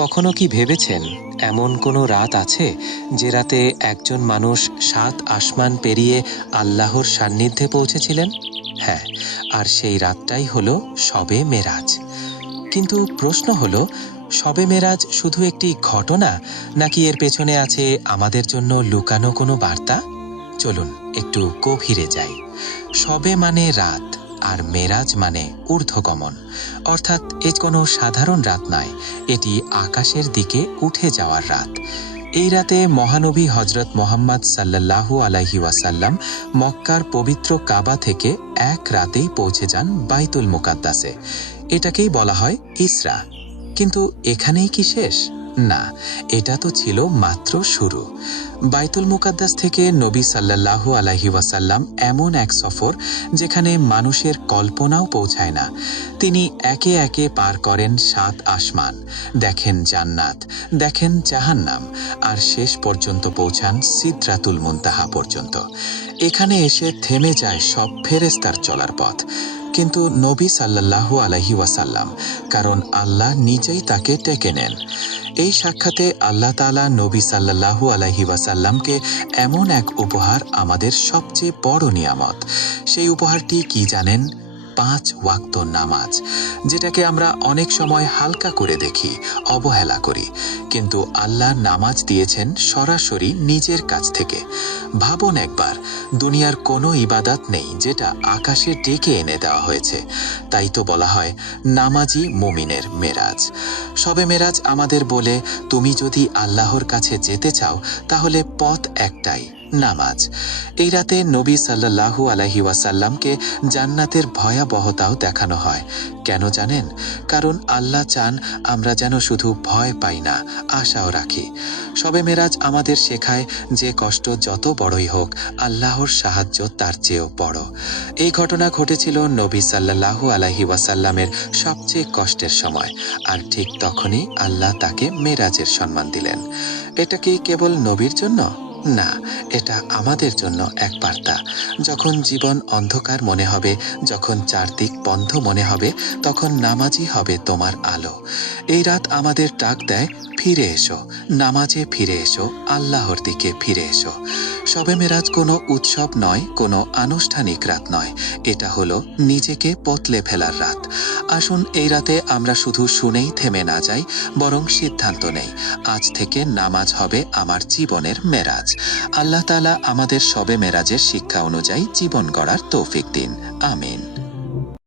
কখনো কি ভেবেছেন এমন কোনো রাত আছে যে রাতে একজন মানুষ ৭ আসমান পেরিয়ে আল্লাহর সান্নিধ্যে পৌঁছেছিলেন? হ্যাঁ, আর সেই রাতটাই হলো শবে মেরাজ। কিন্তু প্রশ্ন হলো, শবে মেরাজ শুধু একটি ঘটনা, নাকি এর পেছনে আছে আমাদের জন্য লুকানো কোনো বার্তা? চলুন একটু গভীরে যাই। শবে মানে রাত, আর মেরাজ মানে ঊর্ধ্বগমন। অর্থাৎ এ কোনো সাধারণ রাত নয়, এটি আকাশের দিকে উঠে যাওয়ার রাত। এই রাতে মহানবী হজরত মোহাম্মদ সাল্লাল্লাহু আলাইহি ওয়াসাল্লাম মক্কার পবিত্র কাবা থেকে এক রাতেই পৌঁছে যান বাইতুল মুকাদ্দাসে। এটাকেই বলা হয় ইসরা। কিন্তু এখানেই কি শেষ? না, এটা তো ছিল মাত্র শুরু। বাইতুল মুকাদ্দাস থেকে নবী সাল্লাল্লাহু আলাইহি ওয়াসাল্লাম এমন এক সফর যেখানে মানুষের কল্পনাও পৌঁছায় না। তিনি একে একে পার করেন ৭ আসমান, দেখেন জান্নাত, দেখেন জাহান্নাম, আর শেষ পর্যন্ত পৌঁছান সিদরাতুল মুনতাহা পর্যন্ত। এখানে এসে থেমে যায় সব ফেরেশতার চলার পথ, কিন্তু নবী সাল্লাল্লাহু আলাইহি ওয়াসাল্লাম, কারণ আল্লাহ নিজেই তাকে ডেকে নেন। এই সাক্ষাতে আল্লাহ তাআলা নবী সাল্লাল্লাহু আলাইহি ওয়াসাল্লামকে এমন এক উপহার, আমাদের সবচেয়ে বড় নিয়ামত। সেই উপহারটি কি জানেন? ৫ ওয়াক্ত নামাজ, যেটাকে আমরা অনেক সময় হালকা করে দেখি, অবহেলা করি। কিন্তু আল্লাহ নামাজ দিয়েছেন সরাসরি নিজের কাছ থেকে। ভাবুন একবার, দুনিয়ার কোনো ইবাদত নেই যেটা আকাশে ডেকে এনে দেওয়া হয়েছে। তাই তো বলা হয় নামাজি মুমিনের মেরাজ। শবে মেরাজ আমাদের বলে, তুমি যদি আল্লাহর কাছে যেতে চাও তাহলে পথ একটাই, নামাজ। এই রাতে নবী সাল্লাল্লাহু আলাইহি ওয়াসাল্লামকে জান্নাতের ভয়াবহতাও দেখানো হয়। কেন জানেন? কারণ আল্লাহ চান আমরা যেন শুধু ভয় পাই না, আশাও রাখি। শবে মেরাজ আমাদের শেখায় যে কষ্ট যত বড়ই হোক, আল্লাহর সাহায্য তার চেয়েও বড়। এই ঘটনা ঘটেছিল নবী সাল্লাল্লাহু আলাইহি ওয়াসাল্লামের সবচেয়ে কষ্টের সময়, আর ঠিক তখনই আল্লাহ তাকে মেরাজের সম্মান দিলেন। এটা কি কেবল নবীর জন্য? না, এটা আমাদের জন্য এক বার্তা। যখন জীবন অন্ধকার মনে হবে, যখন চারদিক বন্ধ মনে হবে, তখন নামাজই হবে তোমার আলো। এই রাত আমাদের ডাক দেয়, ফিরে এসো, নামাজে ফিরে এসো, আল্লাহর দিকে ফিরে এসো। শবে মেরাজ কোনো উৎসব নয়, কোনো আনুষ্ঠানিক রাত নয়, এটা হলো নিজেকে বদলে ফেলার রাত। আসুন এই রাতে আমরা শুধু শুনেই থেমে না যাই, বরং সিদ্ধান্ত নেই, আজ থেকে নামাজ হবে আমার জীবনের মেরাজ। আল্লাহ তাআলা আমাদের শবে মেরাজের শিক্ষা অনুযায়ী জীবন গড়ার তৌফিক দিন। আমিন।